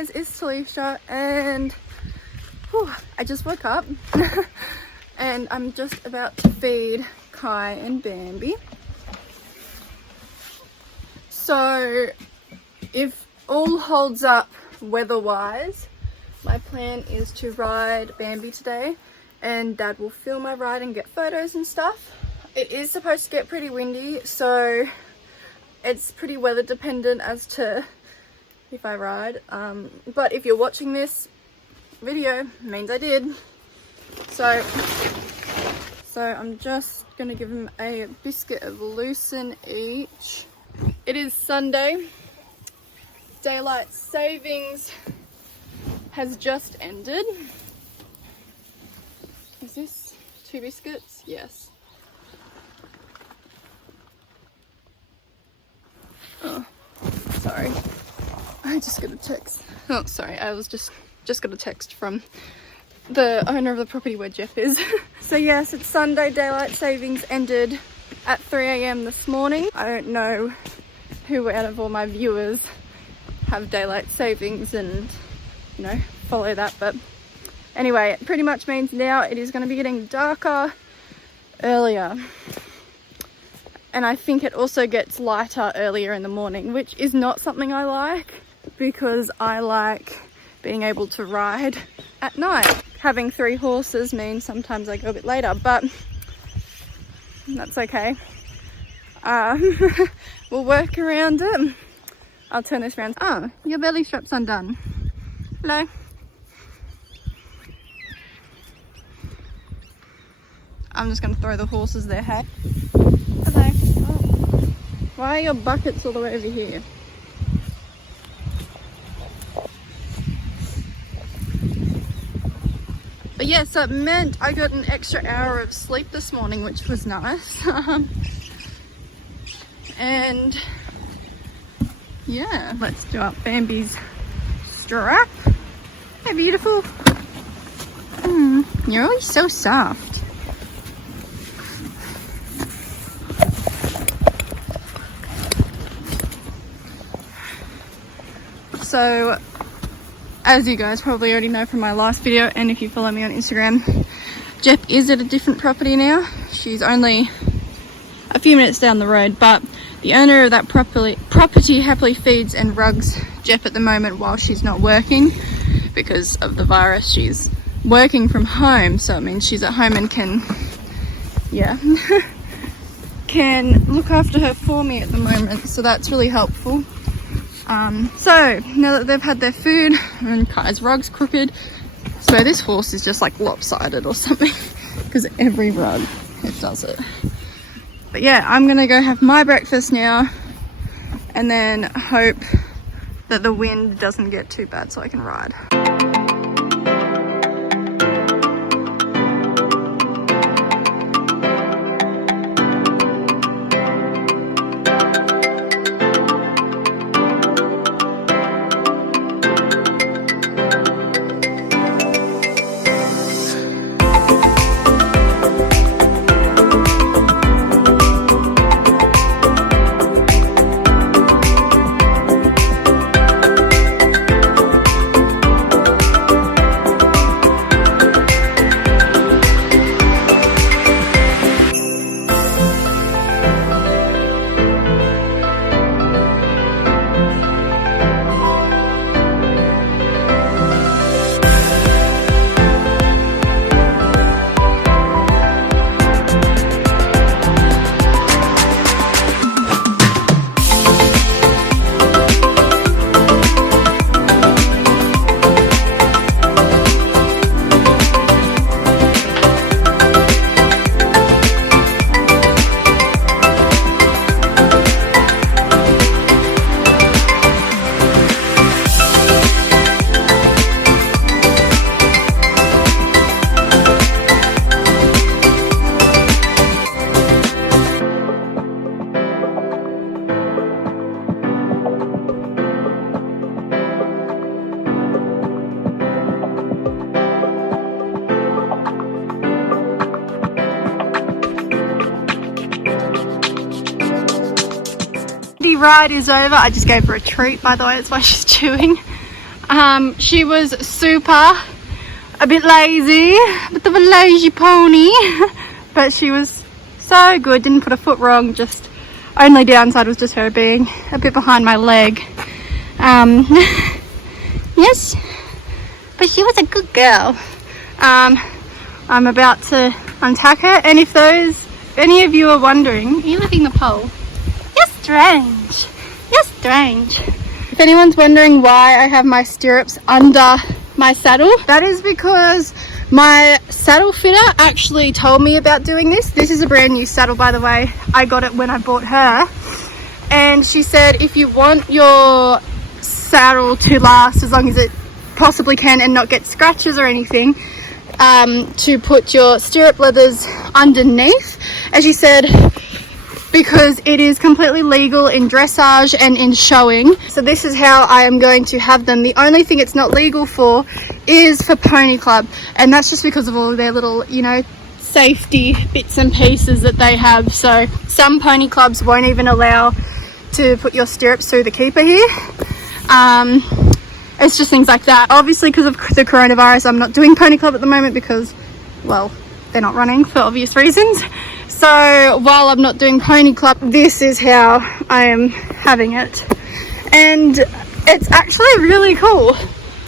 guys, it's Talisha, and I just woke up and I'm just about to feed Kai and Bambi. So if all holds up weather-wise, my plan is to ride Bambi today, and Dad will film my ride and get photos and stuff. It is supposed to get pretty windy, so it's pretty weather dependent as to if I ride, but if you're watching this video, it means I did. So I'm just gonna give him a biscuit of Lucin each. It is Sunday. Daylight savings has just ended. Is this 2 biscuits? Yes. Oh, sorry. I just got a text. Oh, sorry. I was just got a text from the owner of the property where Jeff is. So yes, it's Sunday. Daylight savings ended at 3 AM this morning. I don't know who out of all my viewers have daylight savings and, you know, follow that, but anyway, it pretty much means now it is going to be getting darker earlier, and I think it also gets lighter earlier in the morning, which is not something I like, because I like being able to ride at night. Having 3 horses means sometimes I go a bit later, but that's okay. We'll work around it. I'll turn this around. Oh, your belly strap's undone. Hello. I'm just going to throw the horses there, hey? Hello. Oh. Why are your buckets all the way over here? But yeah, so it meant I got an extra hour of sleep this morning, which was nice. And yeah, let's do up Bambi's strap. Hey, beautiful. You're always so soft. So, as you guys probably already know from my last video, and if you follow me on Instagram, Jeff is at a different property now. She's only a few minutes down the road, but the owner of that property happily feeds and rugs Jeff at the moment while she's not working because of the virus. She's working from home, so it means she's at home and can look after her for me at the moment, so that's really helpful. So now that they've had their food and Kai's rug's crooked, so this horse is just like lopsided or something, because every rug it does it. But yeah, I'm gonna go have my breakfast now and then hope that the wind doesn't get too bad so I can ride. ride is over. I just gave her a treat, by the way, that's why she's chewing. She was a bit lazy, a bit of a lazy pony, but she was so good, didn't put a foot wrong. Just only downside was just her being a bit behind my leg. Yes, but she was a good girl. I'm about to untack her, and if any of you are wondering, are you lifting the pole? You're strange. You're strange. If anyone's wondering why I have my stirrups under my saddle, that is because my saddle fitter actually told me about doing this. This is a brand new saddle, by the way. I got it when I bought her, and she said if you want your saddle to last as long as it possibly can and not get scratches or anything, to put your stirrup leathers underneath, as she said, because it is completely legal in dressage and in showing. So this is how I am going to have them. The only thing it's not legal for is for pony club, and that's just because of all of their little, you know, safety bits and pieces that they have. So some pony clubs won't even allow to put your stirrups through the keeper here. It's just things like that. Obviously, because of the coronavirus, I'm not doing pony club at the moment because, well, they're not running for obvious reasons. So while I'm not doing pony club, this is how I am having it, and it's actually really cool.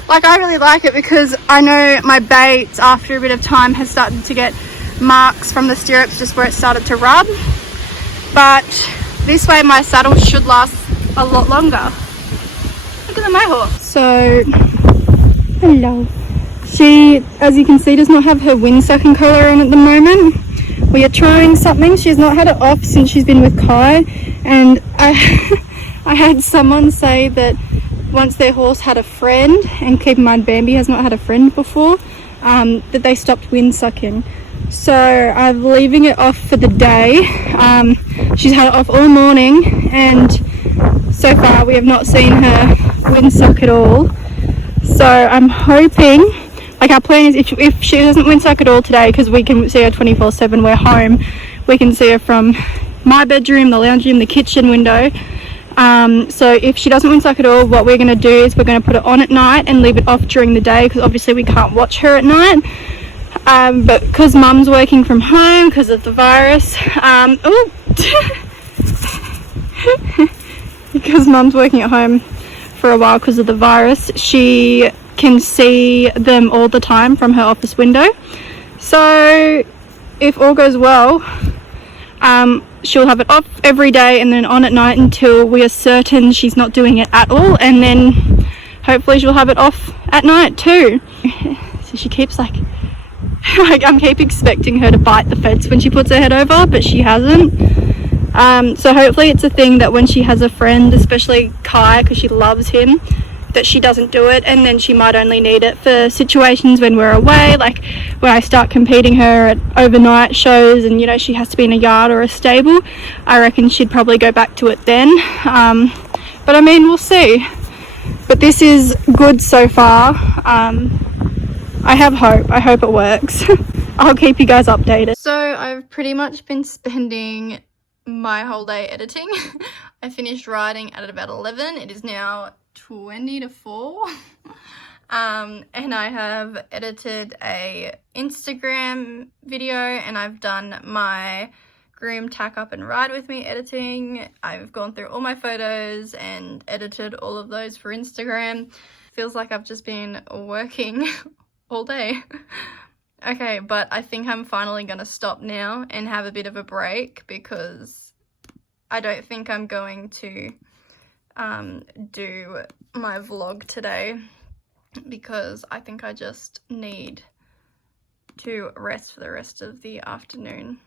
Like, I really like it because I know my bait after a bit of time has started to get marks from the stirrups just where it started to rub, but this way my saddle should last a lot longer. Look at the mohawk. So, hello. She, as you can see, does not have her windsucking collar on at the moment. We are trying something. She's not had it off since she's been with Kai, and I had someone say that once their horse had a friend, and keep in mind Bambi has not had a friend before, that they stopped windsucking. So I'm leaving it off for the day. She's had it off all morning, and so far we have not seen her windsuck at all. So I'm hoping, like, our plan is if she doesn't windsuck at all today, because we can see her 24/7, we're home, we can see her from my bedroom, the lounge room, the kitchen window. So if she doesn't windsuck at all, what we're going to do is we're going to put it on at night and leave it off during the day, because obviously we can't watch her at night. But because mum's working from home because of the virus, because mum's working at home for a while because of the virus, she can see them all the time from her office window. So if all goes well, she'll have it off every day and then on at night until we are certain she's not doing it at all, and then hopefully she'll have it off at night too. So she keeps like I keep expecting her to bite the fence when she puts her head over, but she hasn't. So hopefully it's a thing that when she has a friend, especially Kai, because she loves him, that she doesn't do it, and then she might only need it for situations when we're away, like when I start competing her at overnight shows and, you know, she has to be in a yard or a stable. I reckon she'd probably go back to it then. But I mean, we'll see. But this is good so far. I have hope. I hope it works. I'll keep you guys updated. So I've pretty much been spending my whole day editing. I finished writing at about 11. It is now 20 to 4. And I have edited a Instagram video, and I've done my groom tack up and ride with me editing. I've gone through all my photos and edited all of those for Instagram. Feels like I've just been working all day. Okay, but I think I'm finally gonna stop now and have a bit of a break, because I don't think I'm going to do my vlog today, because I think I just need to rest for the rest of the afternoon.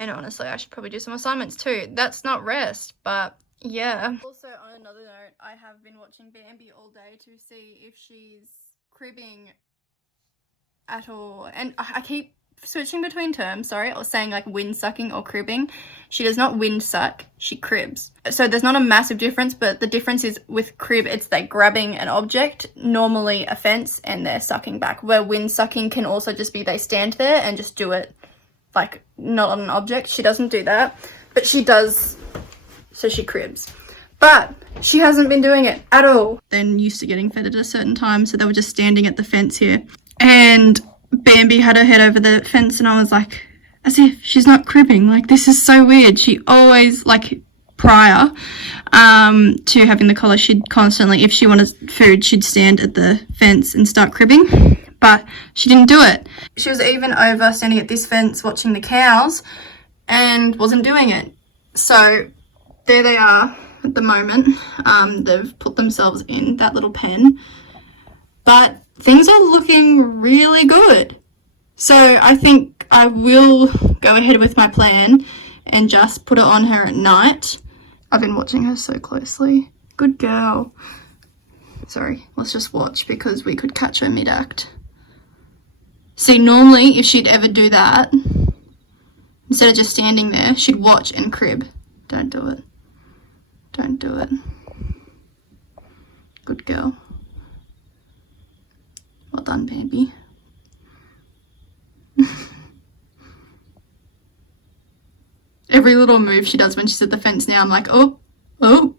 And honestly, I should probably do some assignments too. That's not rest, but yeah. Also, on another note, I have been watching Bambi all day to see if she's cribbing at all, and I keep switching between terms, sorry. I was saying like wind sucking or cribbing. She does not wind suck, she cribs. So there's not a massive difference, but the difference is with crib, it's they grabbing an object, normally a fence, and they're sucking back, where wind sucking can also just be they stand there and just do it like not on an object. She doesn't do that, but she does, so she cribs. but she hasn't been doing it at all. They're used to getting fed at a certain time, so they were just standing at the fence here. And Bambi had her head over the fence, and I was like, as if she's not cribbing. Like, this is so weird. She always, like, prior to having the collar, she'd constantly, if she wanted food, she'd stand at the fence and start cribbing. But she didn't do it. She was even over standing at this fence watching the cows and wasn't doing it. So there they are at the moment. They've put themselves in that little pen, but things are looking really good. So I think I will go ahead with my plan and just put it on her at night. I've been watching her so closely. Good girl. Sorry, let's just watch because we could catch her mid-act. See, normally if she'd ever do that, instead of just standing there, she'd watch and crib. Don't do it. Don't do it. Good girl. Well done, Bambi. Every little move she does when she's at the fence now, I'm like, oh. Oh,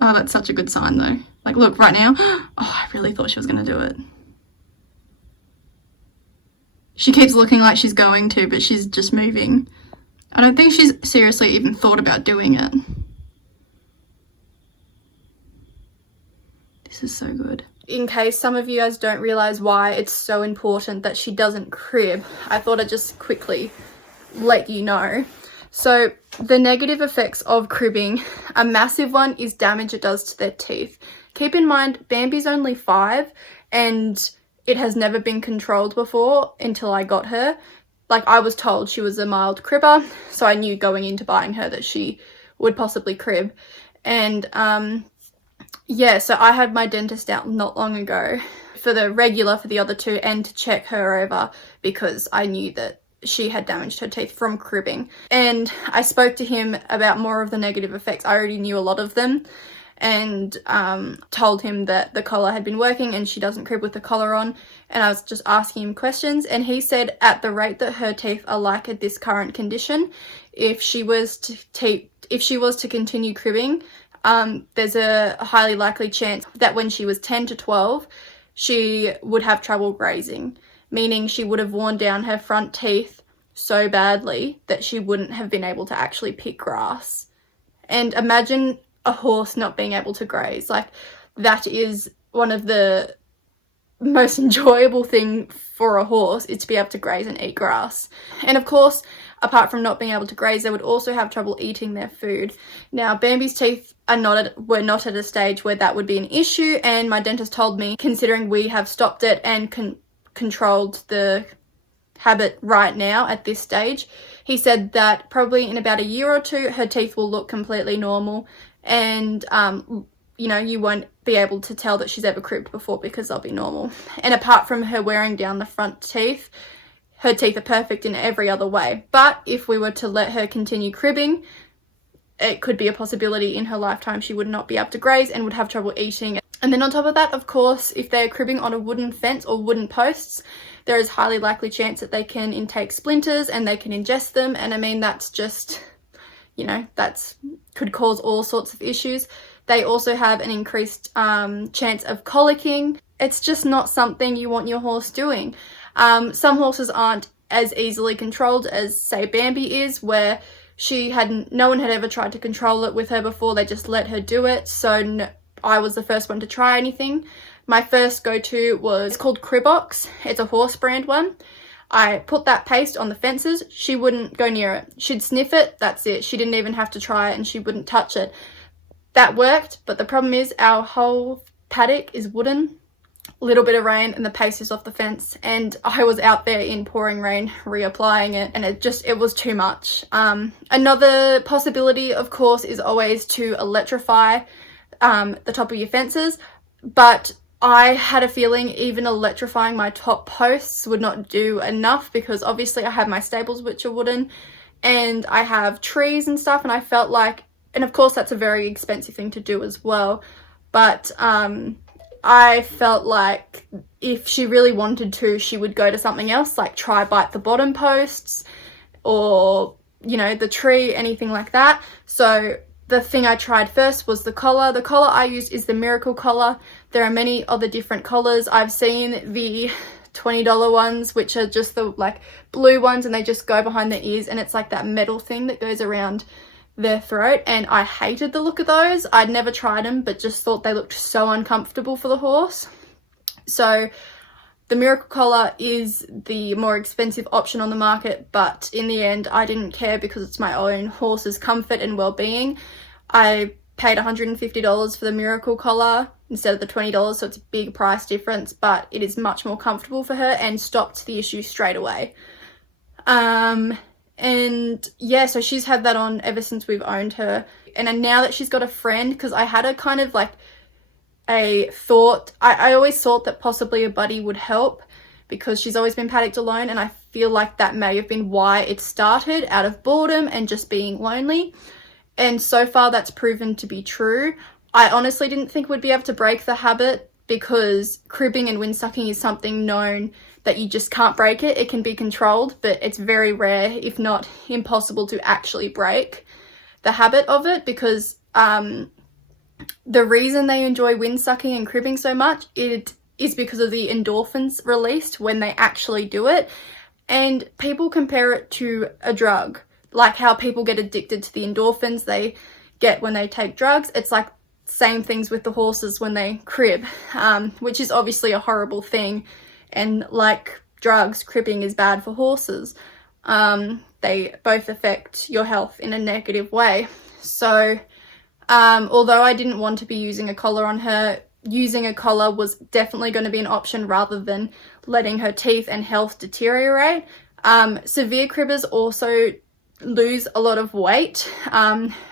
that's such a good sign though. Like, look, right now, oh, I really thought she was going to do it. She keeps looking like she's going to, but she's just moving. I don't think she's seriously even thought about doing it. This is so good. In case some of you guys don't realise why it's so important that she doesn't crib, I thought I'd just quickly let you know. So the negative effects of cribbing, a massive one is damage it does to their teeth. Keep in mind, Bambi's only 5 and it has never been controlled before until I got her. Like, I was told she was a mild cribber, so I knew going into buying her that she would possibly crib. And yeah, so I had my dentist out not long ago for the regular for the other two and to check her over because I knew that she had damaged her teeth from cribbing. And I spoke to him about more of the negative effects. I already knew a lot of them, and told him that the collar had been working and she doesn't crib with the collar on. And I was just asking him questions, and he said at the rate that her teeth are like at this current condition, if she was to continue cribbing, there's a highly likely chance that when she was 10 to 12, she would have trouble grazing, meaning she would have worn down her front teeth so badly that she wouldn't have been able to actually pick grass. And imagine a horse not being able to graze. Like, that is one of the most enjoyable thing for a horse, is to be able to graze and eat grass. And of course, apart from not being able to graze, they would also have trouble eating their food. Now, Bambi's teeth were not at a stage where that would be an issue, and my dentist told me, considering we have stopped it and controlled the habit right now at this stage, he said that probably in about a year or two her teeth will look completely normal, and you know, you won't be able to tell that she's ever cribbed before because they'll be normal. And apart from her wearing down the front teeth, her teeth are perfect in every other way. But if we were to let her continue cribbing, it could be a possibility in her lifetime she would not be able to graze and would have trouble eating. And then on top of that, of course, if they're cribbing on a wooden fence or wooden posts, there is highly likely chance that they can intake splinters and they can ingest them. And I mean, that's just, you know, that's could cause all sorts of issues. They also have an increased chance of colicking. It's just not something you want your horse doing. Some horses aren't as easily controlled as, say, Bambi is, where no one had ever tried to control it with her before. They just let her do it. So I was the first one to try anything. My first go-to was called Cribox. It's a horse brand one. I put that paste on the fences. She wouldn't go near it. She'd sniff it. That's it. She didn't even have to try it, and she wouldn't touch it. That worked, but the problem is our whole paddock is wooden. A little bit of rain and the paste is off the fence, and I was out there in pouring rain reapplying it, and it was too much. Another possibility, of course, is always to electrify the top of your fences, but I had a feeling even electrifying my top posts would not do enough, because obviously I have my stables which are wooden and I have trees and stuff, and I felt like, and of course that's a very expensive thing to do as well, but I felt like if she really wanted to, she would go to something else, like try bite the bottom posts or, you know, the tree, anything like that. So the thing I tried first was the collar. The collar I used is the Miracle collar. There are many other different collars. I've seen the $20 ones, which are just the like blue ones, and they just go behind the ears, and it's like that metal thing that goes around their throat, and I hated the look of those. I'd never tried them, but just thought they looked so uncomfortable for the horse. So the Miracle collar is the more expensive option on the market, but in the end I didn't care because it's my own horse's comfort and well-being. I paid $150 for the Miracle collar instead of the $20, so it's a big price difference, but it is much more comfortable for her and stopped the issue straight away. And yeah, so she's had that on ever since we've owned her. And then now that she's got a friend, because I had a kind of like a thought, I always thought that possibly a buddy would help because she's always been paddocked alone, and I feel like that may have been why it started, out of boredom and just being lonely. And so far that's proven to be true. I honestly didn't think we'd be able to break the habit because cribbing and windsucking is something known that you just can't break it. It can be controlled, but it's very rare, if not impossible, to actually break the habit of it, because the reason they enjoy windsucking and cribbing so much, it is because of the endorphins released when they actually do it. And people compare it to a drug, like how people get addicted to the endorphins they get when they take drugs. It's like same things with the horses when they crib, which is obviously a horrible thing. And like drugs, cribbing is bad for horses. They both affect your health in a negative way. So although I didn't want to be using a collar on her, using a collar was definitely going to be an option rather than letting her teeth and health deteriorate. Severe cribbers also lose a lot of weight.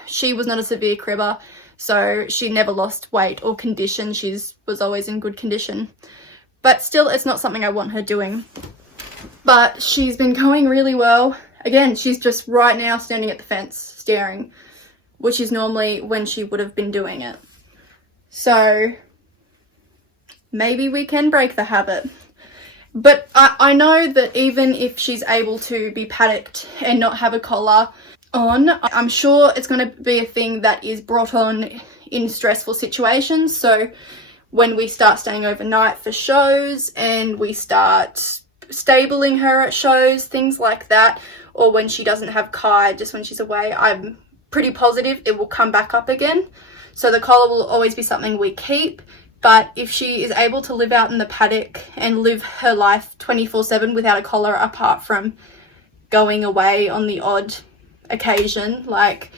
She was not a severe cribber, so she never lost weight or condition. She was always in good condition. But still, it's not something I want her doing. But she's been going really well. Again, she's just right now standing at the fence, staring, which is normally when she would have been doing it. So maybe we can break the habit. But I know that even if she's able to be paddocked and not have a collar on, I'm sure it's going to be a thing that is brought on in stressful situations. So when we start staying overnight for shows and we start stabling her at shows, things like that, or when she doesn't have Kai, just when she's away, I'm pretty positive it will come back up again. So the collar will always be something we keep, but if she is able to live out in the paddock and live her life 24/7 without a collar, apart from going away on the odd occasion, like,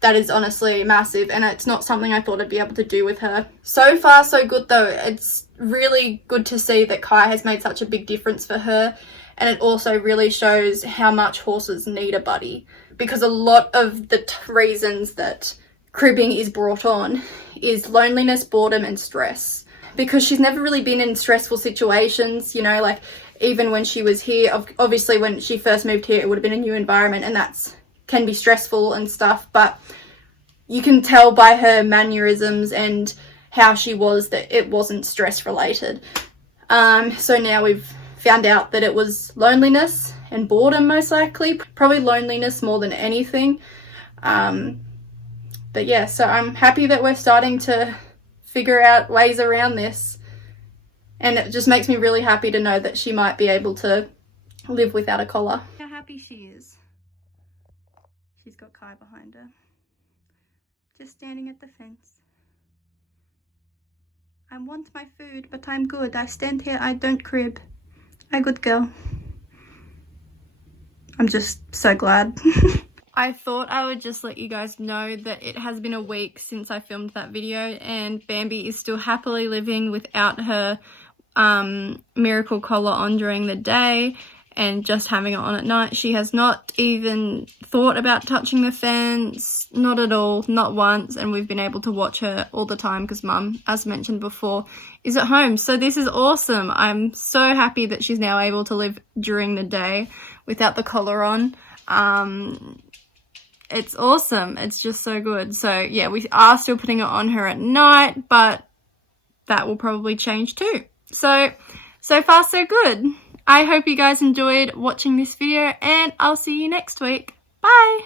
that is honestly massive, and it's not something I thought I'd be able to do with her. So far so good though. It's really good to see that Kai has made such a big difference for her, and it also really shows how much horses need a buddy, because a lot of the reasons that cribbing is brought on is loneliness, boredom and stress, because she's never really been in stressful situations, you know, like even when she was here, obviously when she first moved here it would have been a new environment, and that's can be stressful and stuff, but you can tell by her mannerisms and how she was that it wasn't stress related. So now we've found out that it was loneliness and boredom, most likely, probably loneliness more than anything. But yeah, so I'm happy that we're starting to figure out ways around this, and it just makes me really happy to know that she might be able to live without a collar. How happy she is. She's got Kai behind her, just standing at the fence. I want my food, but I'm good. I stand here, I don't crib. I good girl. I'm just so glad. I thought I would just let you guys know that it has been a week since I filmed that video, and Bambi is still happily living without her Miracle collar on during the day and just having it on at night. She has not even thought about touching the fence, not at all, not once, and we've been able to watch her all the time because Mum, as mentioned before, is at home. So this is awesome. I'm so happy that she's now able to live during the day without the collar on. It's awesome. It's just so good. So yeah, we are still putting it on her at night, but that will probably change too. So far so good. I hope you guys enjoyed watching this video, and I'll see you next week. Bye!